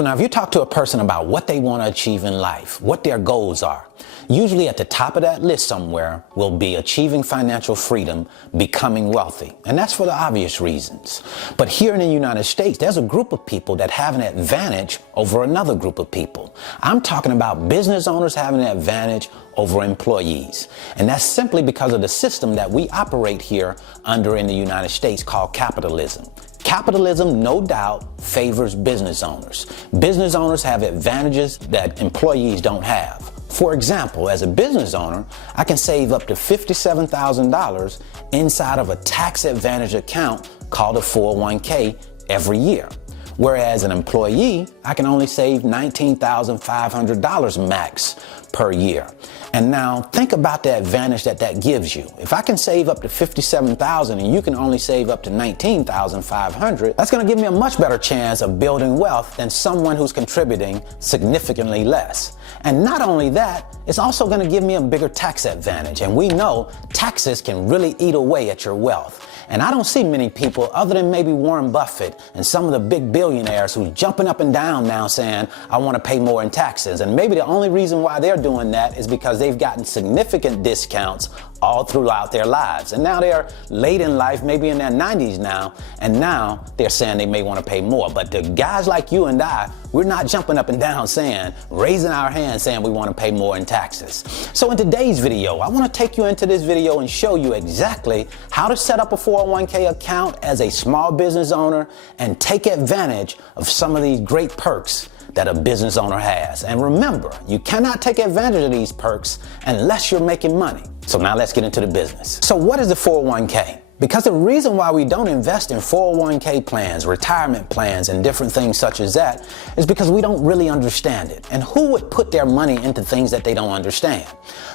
So now if you talk to a person about what they want to achieve in life, what their goals are, usually at the top of that list somewhere will be achieving financial freedom, becoming wealthy. And that's for the obvious reasons. But here in the United States, there's a group of people that have an advantage over another group of people. I'm talking about business owners having an advantage over employees. And that's simply because of the system that we operate here under in the United States called capitalism. Capitalism, no doubt, favors business owners. Business owners have advantages that employees don't have. For example, as a business owner, I can save up to $57,000 inside of a tax advantage account called a 401k every year. Whereas an employee, I can only save $19,500 max per year. And now think about the advantage that that gives you. If I can save up to $57,000 and you can only save up to $19,500, that's going to give me a much better chance of building wealth than someone who's contributing significantly less. And not only that, it's also going to give me a bigger tax advantage. And we know taxes can really eat away at your wealth. And I don't see many people other than maybe Warren Buffett and some of the big billionaires who's jumping up and down now saying, I want to pay more in taxes. And maybe the only reason why they're doing that is because they've gotten significant discounts all throughout their lives. And now they're late in life, maybe in their 90s now, and now they're saying they may want to pay more. But the guys like you and I, we're not jumping up and down saying, raising our hands saying we want to pay more in taxes. So in today's video, I want to take you into this video and show you exactly how to set up a 401k account as a small business owner and take advantage of some of these great perks that a business owner has. And remember, you cannot take advantage of these perks unless you're making money. So now let's get into the business. So what is the 401k? Because the reason why we don't invest in 401k plans, retirement plans, and different things such as that is because we don't really understand it. And who would put their money into things that they don't understand?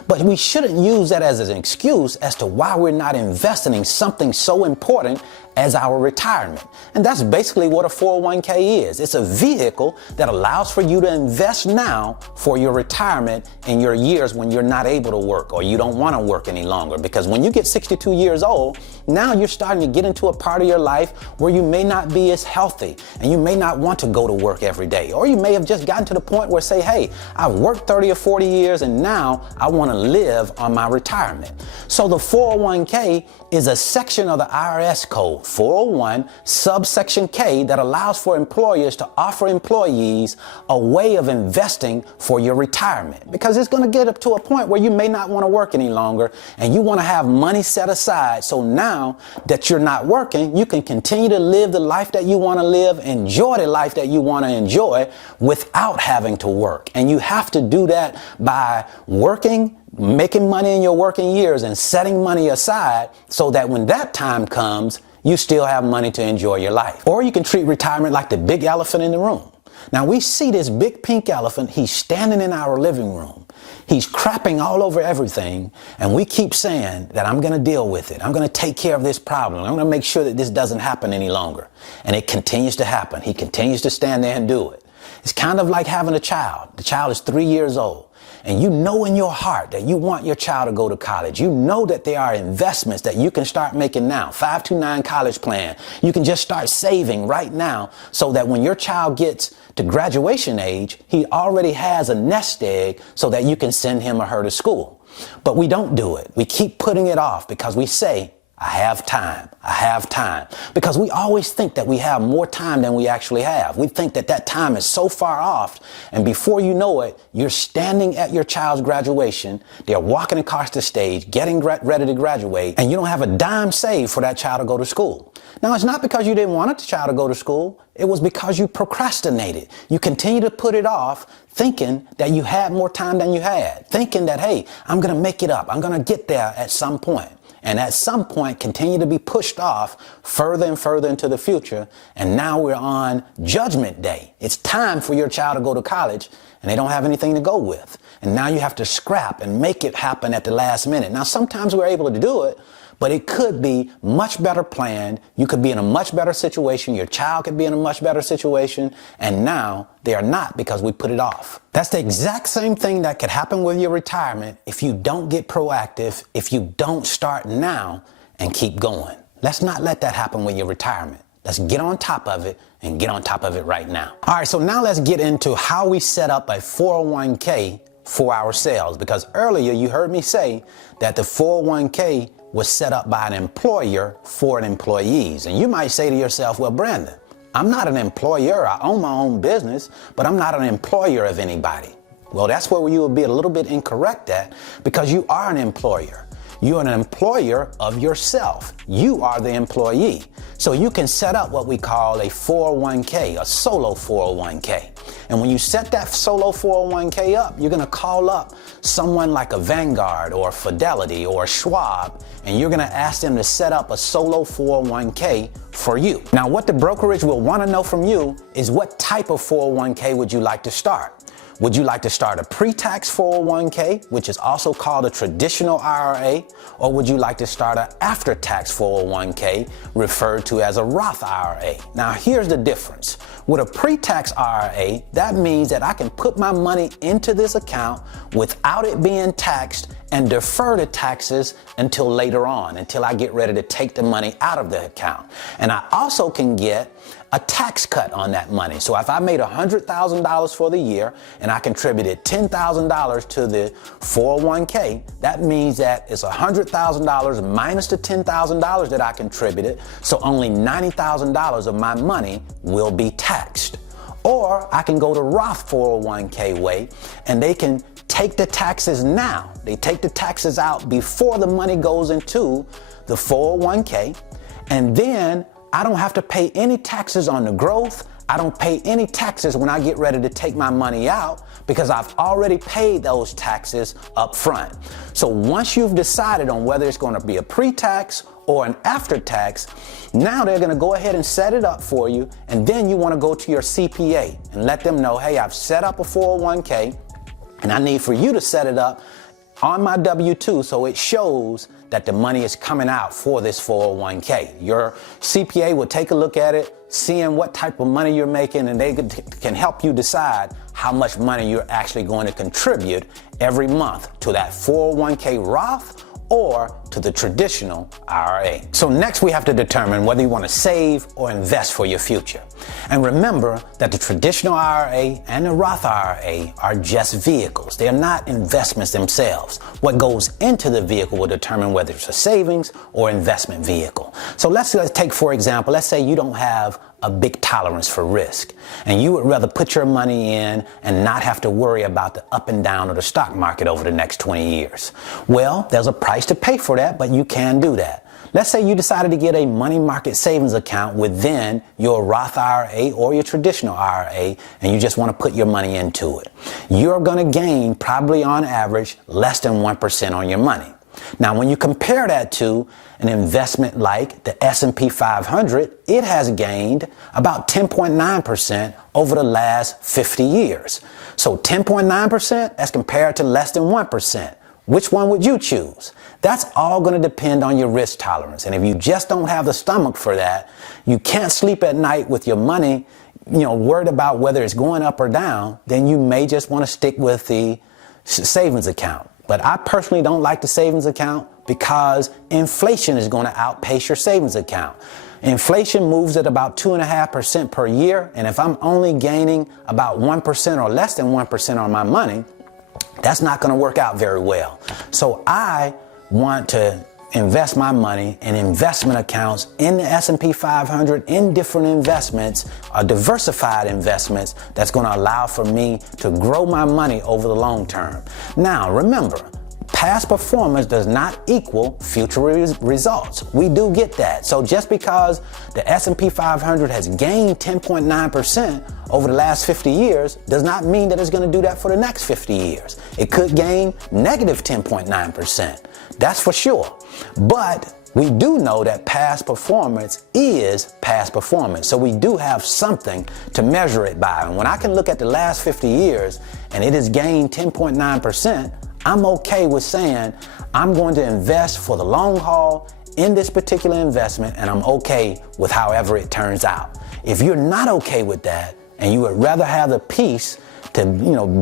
But we shouldn't use that as an excuse as to why we're not investing in something so important as our retirement. And that's basically what a 401k is. It's a vehicle that allows for you to invest now for your retirement in your years when you're not able to work or you don't want to work any longer. Because when you get 62 years old, now you're starting to get into a part of your life where you may not be as healthy and you may not want to go to work every day. Or you may have just gotten to the point where say, hey, I've worked 30 or 40 years and now I want to live on my retirement. So the 401k is a section of the IRS code, 401 subsection K, that allows for employers to offer employees a way of investing for your retirement. Because it's going to get up to a point where you may not want to work any longer and you want to have money set aside. So now that you're not working, you can continue to live the life that you want to live, enjoy the life that you want to enjoy without having to work. And you have to do that by working, making money in your working years and setting money aside so that when that time comes, you still have money to enjoy your life. Or you can treat retirement like the big elephant in the room. Now we see this big pink elephant, he's standing in our living room. He's crapping all over everything, and we keep saying that I'm going to deal with it. I'm going to take care of this problem. I'm going to make sure that this doesn't happen any longer. And it continues to happen. He continues to stand there and do it. It's kind of like having a child. The child is 3 years old. And you know in your heart that you want your child to go to college. You know that there are investments that you can start making now. 529 college plan. You can just start saving right now so that when your child gets to graduation age, he already has a nest egg so that you can send him or her to school. But we don't do it. We keep putting it off because we say, I have time. I have time. Because we always think that we have more time than we actually have. We think that that time is so far off, and before you know it, you're standing at your child's graduation, they're walking across the stage, getting ready to graduate, and you don't have a dime saved for that child to go to school. Now, it's not because you didn't want the child to go to school. It was because you procrastinated. You continue to put it off, thinking that you had more time than you had, thinking that, hey, I'm going to make it up. I'm going to get there at some point. And at some point, continue to be pushed off further and further into the future. And now we're on Judgment Day. It's time for your child to go to college, and they don't have anything to go with. And now you have to scrap and make it happen at the last minute. Now, sometimes we're able to do it, but it could be much better planned. You could be in a much better situation. Your child could be in a much better situation. And now they are not because we put it off. That's the exact same thing that could happen with your retirement if you don't get proactive, if you don't start now and keep going. Let's not let that happen with your retirement. Let's get on top of it and get on top of it right now. All right, so now let's get into how we set up a 401k for ourselves, because earlier you heard me say that the 401k was set up by an employer for employees. And you might say to yourself, well, Brandon, I'm not an employer. I own my own business, but I'm not an employer of anybody. Well, that's where you will be a little bit incorrect at, because you are an employer. You're an employer of yourself. You are the employee. So you can set up what we call a 401k, a solo 401k. And when you set that solo 401k up, you're going to call up someone like a Vanguard or Fidelity or Schwab, and you're going to ask them to set up a solo 401k for you. Now, what the brokerage will want to know from you is what type of 401k would you like to start? Would you like to start a pre-tax 401k, which is also called a traditional IRA, or would you like to start an after-tax 401k, referred to as a Roth IRA? Now, here's the difference. With a pre-tax IRA, that means that I can put my money into this account without it being taxed and defer the taxes until later on, until I get ready to take the money out of the account. And I also can get a tax cut on that money. So if I made $100,000 for the year and I contributed $10,000 to the 401k, that means that it's $100,000 minus the $10,000 that I contributed. So only $90,000 of my money will be taxed. Or I can go to Roth 401k way, and they can take the taxes now. They take the taxes out before the money goes into the 401k, and then I don't have to pay any taxes on the growth. I don't pay any taxes when I get ready to take my money out, because I've already paid those taxes up front. So once you've decided on whether it's going to be a pre-tax or an after-tax, now they're going to go ahead and set it up for you, and then you want to go to your CPA and let them know, hey, I've set up a 401k, and I need for you to set it up on my W-2 so it shows that the money is coming out for this 401k. Your CPA will take a look at it, seeing what type of money you're making, and they can help you decide how much money you're actually going to contribute every month to that 401k Roth or to the traditional IRA. So next we have to determine whether you want to save or invest for your future. And remember that the traditional IRA and the Roth IRA are just vehicles. They are not investments themselves. What goes into the vehicle will determine whether it's a savings or investment vehicle. So let's take, for example, let's say you don't have a big tolerance for risk, and you would rather put your money in and not have to worry about the up and down of the stock market over the next 20 years. Well, there's a price to pay for that, but you can do that. Let's say you decided to get a money market savings account within your Roth IRA or your traditional IRA, and you just want to put your money into it. You're going to gain probably on average less than 1% on your money. Now, when you compare that to an investment like the S&P 500, it has gained about 10.9% over the last 50 years. So 10.9% as compared to less than 1%. Which one would you choose? That's all going to depend on your risk tolerance. And if you just don't have the stomach for that, you can't sleep at night with your money, worried about whether it's going up or down, then you may just want to stick with the savings account. But I personally don't like the savings account because inflation is going to outpace your savings account. Inflation moves at about 2.5% per year. And if I'm only gaining about 1% or less than 1% on my money, that's not going to work out very well. So I want to invest my money in investment accounts in the S&P 500 in different investments, diversified investments that's going to allow for me to grow my money over the long term. Now, remember, past performance does not equal future results. We do get that. So just because the S&P 500 has gained 10.9% over the last 50 years does not mean that it's going to do that for the next 50 years. It could gain negative 10.9%. That's for sure. But we do know that past performance is past performance. So we do have something to measure it by. And when I can look at the last 50 years and it has gained 10.9%, I'm okay with saying I'm going to invest for the long haul in this particular investment, and I'm okay with however it turns out. If you're not okay with that and you would rather have the peace to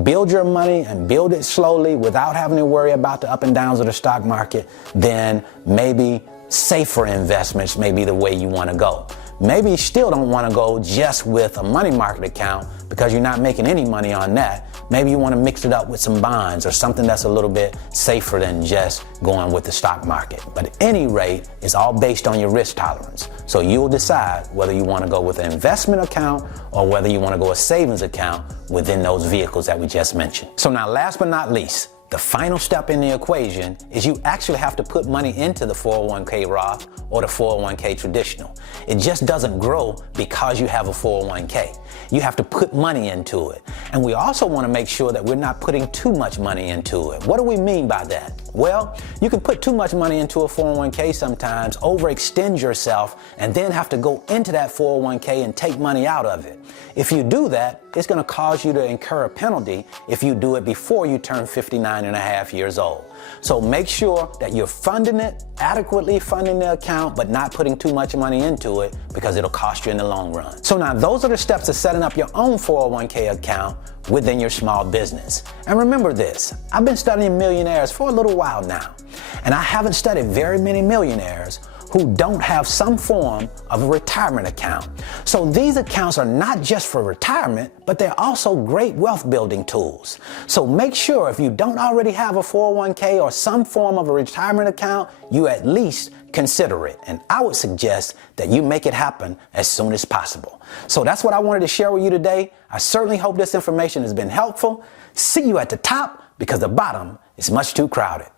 build your money and build it slowly without having to worry about the up and downs of the stock market, then maybe safer investments may be the way you want to go. Maybe you still don't want to go just with a money market account because you're not making any money on that. Maybe you want to mix it up with some bonds or something that's a little bit safer than just going with the stock market. But at any rate, it's all based on your risk tolerance. So you'll decide whether you want to go with an investment account or whether you want to go a savings account within those vehicles that we just mentioned. So now, last but not least, the final step in the equation is you actually have to put money into the 401k Roth or the 401k traditional. It just doesn't grow because you have a 401k. You have to put money into it. And we also want to make sure that we're not putting too much money into it. What do we mean by that? Well, you can put too much money into a 401k sometimes, overextend yourself, and then have to go into that 401k and take money out of it. If you do that, it's going to cause you to incur a penalty if you do it before you turn 59 and a half years old. So make sure that you're funding it, adequately funding the account, but not putting too much money into it because it'll cost you in the long run. So now those are the steps to setting up your own 401k account within your small business. And remember this, I've been studying millionaires for a little while now, and I haven't studied very many millionaires who don't have some form of a retirement account. So these accounts are not just for retirement, but they're also great wealth building tools. So make sure if you don't already have a 401k or some form of a retirement account, you at least consider it. And I would suggest that you make it happen as soon as possible. So that's what I wanted to share with you today. I certainly hope this information has been helpful. See you at the top because the bottom is much too crowded.